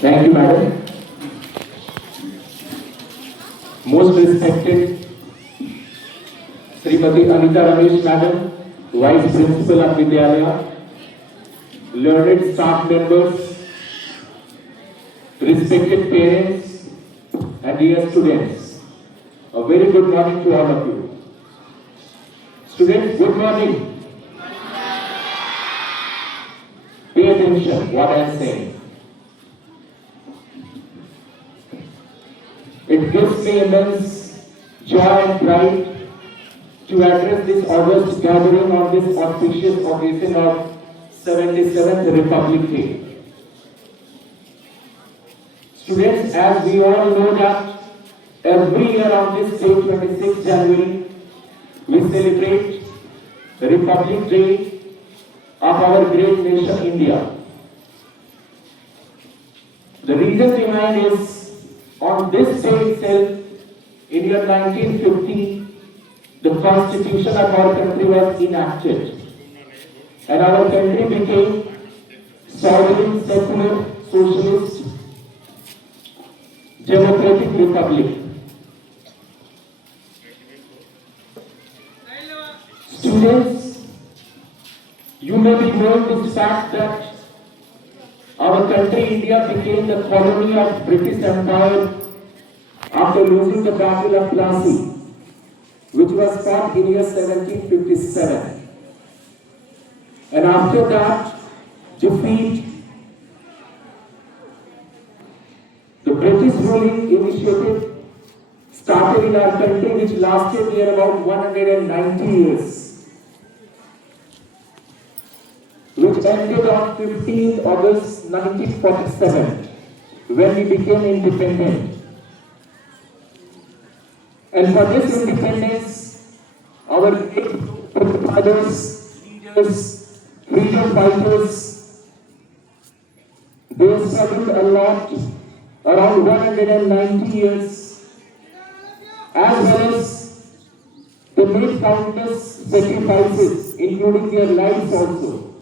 Thank you, madam. Most respected Srimati Anita Ramesh, madam, Vice Principal of Vidyalaya, learned staff members, respected parents, and dear students, a very good morning to all of you. Students, good morning. Pay attention what I am saying. It gives me immense joy and pride to address this august gathering on this auspicious occasion of 77th Republic Day. Students, as we all know that every year on this day, 26th January, we celebrate the Republic Day of our great nation, India. The reason behind is on this day itself, in year 1950, the constitution of our country was enacted. And our country became sovereign, secular, socialist, democratic republic. Students, you may be knowing this fact that our country, India, became the colony of British Empire after losing the Battle of Plassey, which was fought in year 1757. And after that defeat, the British ruling initiative started in our country, which lasted near about 190 years. Which ended on 15th August 1947, when we became independent. And for this independence, our great fathers, leaders, freedom fighters, they struggled a lot, around 190 years, as well as they made countless sacrifices, including their lives also.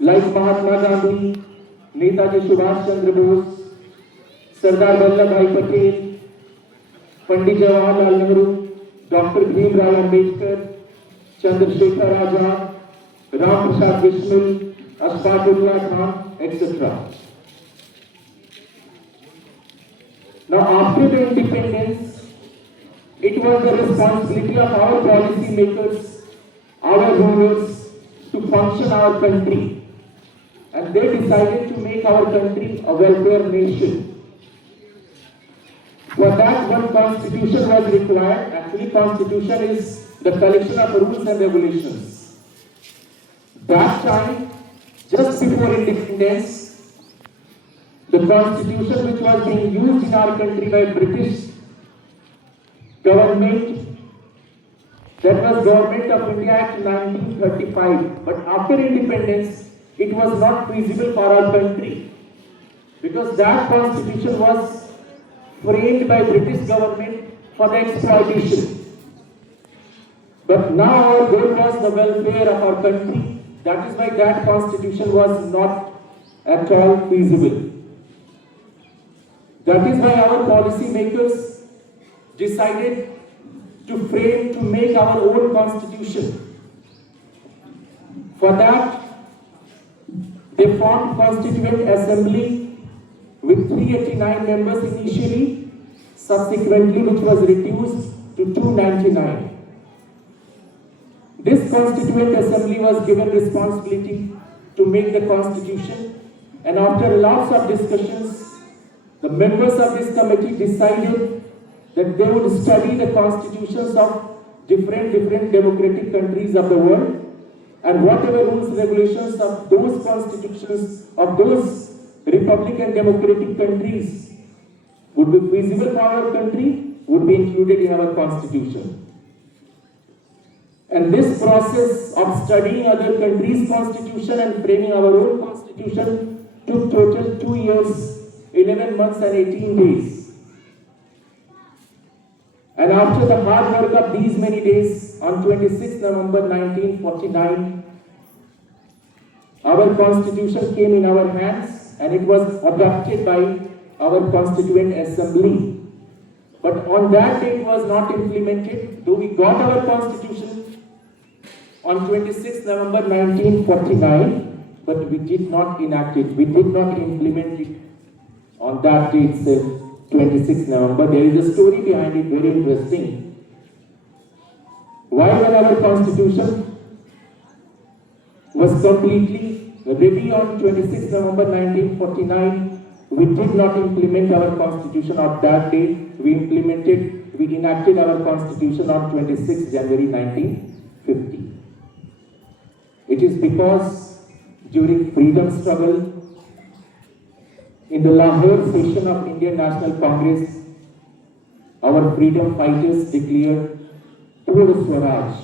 Like Mahatma Gandhi, Netaji Subhash Chandra Bose, Sardar Vallabhbhai Patel, Pandit Jawaharlal Nehru, Dr. Bhim Rai Ambedkar, Chandrasekhar Azad, Ram Prasad Bismil, Ashfaqullah Khan, etc. Now, after the independence, it was the responsibility of our policy makers, our rulers, to function our country. And they decided to make our country a welfare nation. For that, one constitution was required. Actually, constitution is the collection of rules and regulations. That time, just before independence, the constitution which was being used in our country by British government, that was Government of India Act 1935. But after independence, it was not feasible for our country, because that constitution was framed by British government for the exploitation. But now our goal was the welfare of our country. That is why that constitution was not at all feasible. That is why our policy makers decided to make our own constitution. For that, they formed Constituent Assembly with 389 members initially, subsequently which was reduced to 299. This Constituent Assembly was given responsibility to make the Constitution, and after lots of discussions, the members of this committee decided that they would study the constitutions of different democratic countries of the world, and whatever rules and regulations of those constitutions of those republican democratic countries would be feasible for our country would be included in our constitution. And this process of studying other countries' constitution and framing our own constitution took total 2 years, 11 months and 18 days. And after the hard work of these many days, on 26 November 1949, our constitution came in our hands, and it was adopted by our Constituent Assembly. But on that day it was not implemented, though we got our Constitution on 26 November 1949, but we did not enact it, we did not implement it on that day itself, 26 November. There is a story behind it, very interesting. Why when our Constitution was completely ready on 26 November 1949, we did not implement our Constitution on that day. We enacted our Constitution on 26 January 1950. It is because during freedom struggle, in the Lahore session of Indian National Congress, our freedom fighters declared Pur Swaraj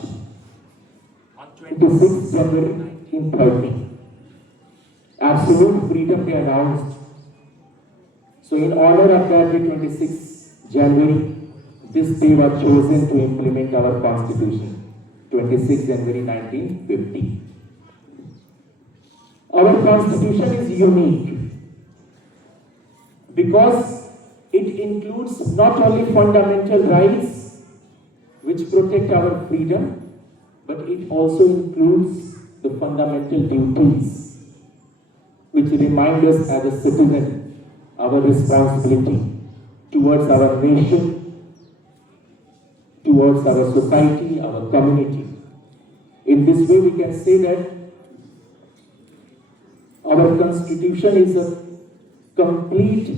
on 26 January 1930. Absolute freedom they announced. So in honor of that day, 26 January, this day was chosen to implement our Constitution, 26 January 1950. Our Constitution is unique because it includes not only fundamental rights which protect our freedom, but it also includes the fundamental duties which remind us as a citizen our responsibility towards our nation, towards our society, our community. In this way, we can say that our Constitution is a complete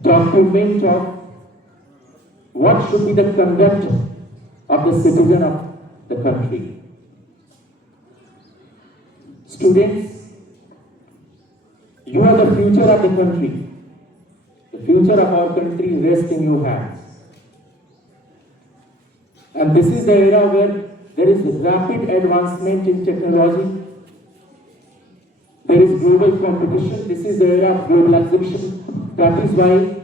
document of what should be the conduct of the citizen of the country. Students, you are the future of the country. The future of our country rests in your hands. And this is the era where there is rapid advancement in technology. There is global competition. This is the era of globalization. That is why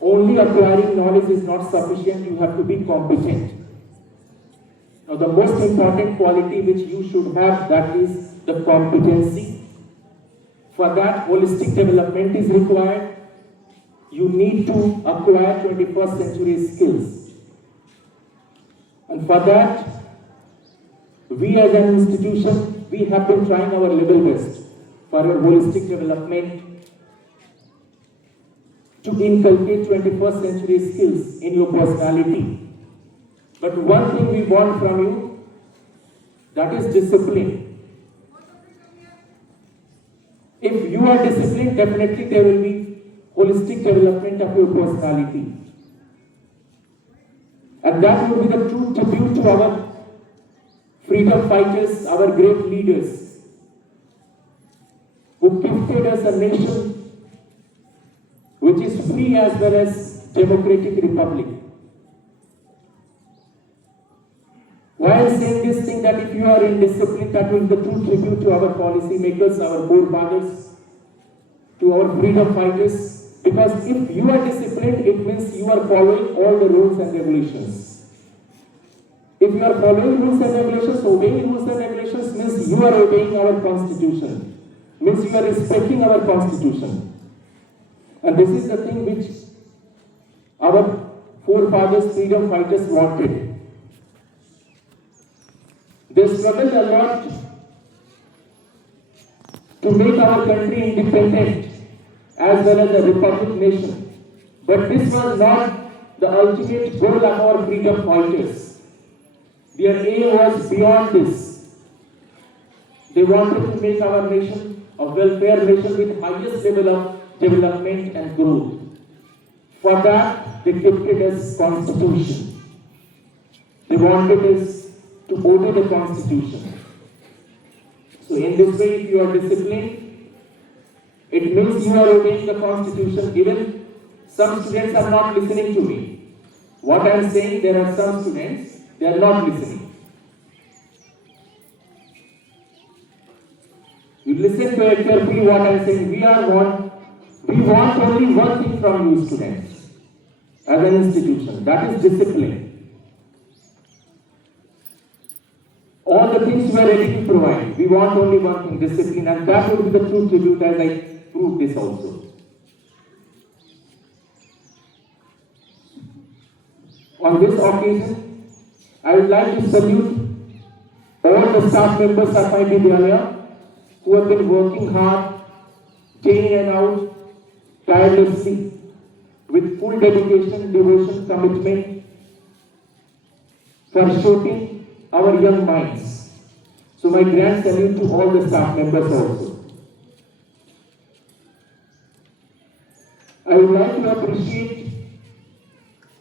only acquiring knowledge is not sufficient. You have to be competent. Now, the most important quality which you should have, that is the competency. For that, holistic development is required. You need to acquire 21st century skills. And for that, we as an institution, we have been trying our level best for our holistic development to inculcate 21st century skills in your personality. But one thing we want from you, that is discipline. If you are disciplined, definitely there will be holistic development of your personality. And that would be the true tribute to our freedom fighters, our great leaders, who gifted us a nation which is free as well as democratic republic. Why I am saying this thing, that if you are in discipline, that will be the true tribute to our policy makers, our forefathers, to our freedom fighters. Because if you are disciplined, it means you are following all the rules and regulations. If you are following rules and regulations, obeying rules and regulations means you are obeying our Constitution. Means you are respecting our Constitution. And this is the thing which our forefathers, freedom fighters wanted. They struggled a lot to make our country independent as well as a republic nation. But this was not the ultimate goal of our freedom fighters. Their aim was beyond this. They wanted to make our nation a welfare nation with highest level of development and growth. For that, they gifted us Constitution. They wanted us to obey the Constitution. So in this way, if you are disciplined, it means you are obeying the Constitution. Even some students are not listening to me. What I am saying, there are some students, they are not listening. You listen to it carefully what I am saying. We want only one thing from you students as an institution, that is discipline. All the the things we are ready to provide. We want only one thing, discipline, and that would be the true tribute as I prove this also. On this occasion, I would like to salute all the staff members of my Vidyalaya who have been working hard, day in and out, tirelessly, with full dedication, devotion, commitment for shaping our young minds. So my grand salute to all the staff members also. I would like to appreciate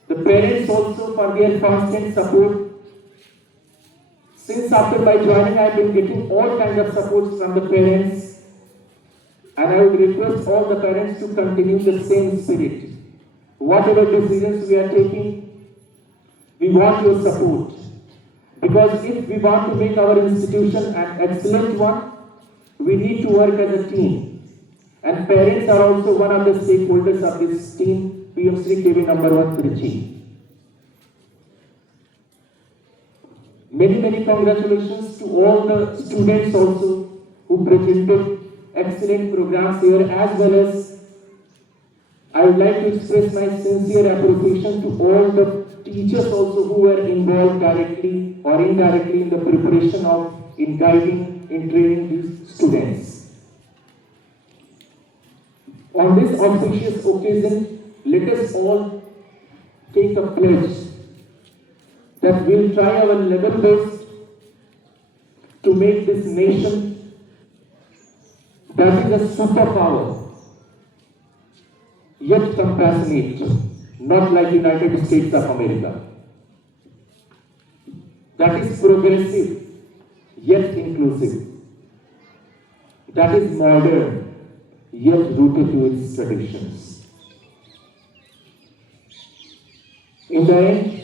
the parents also for their constant support. Since after my joining, I have been getting all kinds of supports from the parents, and I would request all the parents to continue the same spirit. Whatever decisions we are taking, we want your support. Because if we want to make our institution an excellent one, we need to work as a team. And parents are also one of the stakeholders of this team, PMC KV number 1 Trichy. Many congratulations to all the students also who presented excellent programs here, as well as I would like to express my sincere appreciation to all the teachers also who were involved directly or indirectly in the preparation of, in guiding, in training these students. On this auspicious occasion, let us all take a pledge that we will try our level best to make this nation that is a superpower, yet compassionate, not like United States of America. That is progressive, yet inclusive. That is modern, yet rooted to its traditions. In the end,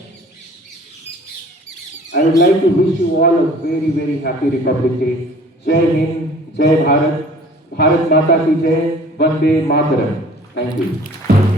I would like to wish you all a very happy Republic Day. Jai Hind, Jai Bharat, Bharat Mata ki Jai, Vande Mataram. Thank you.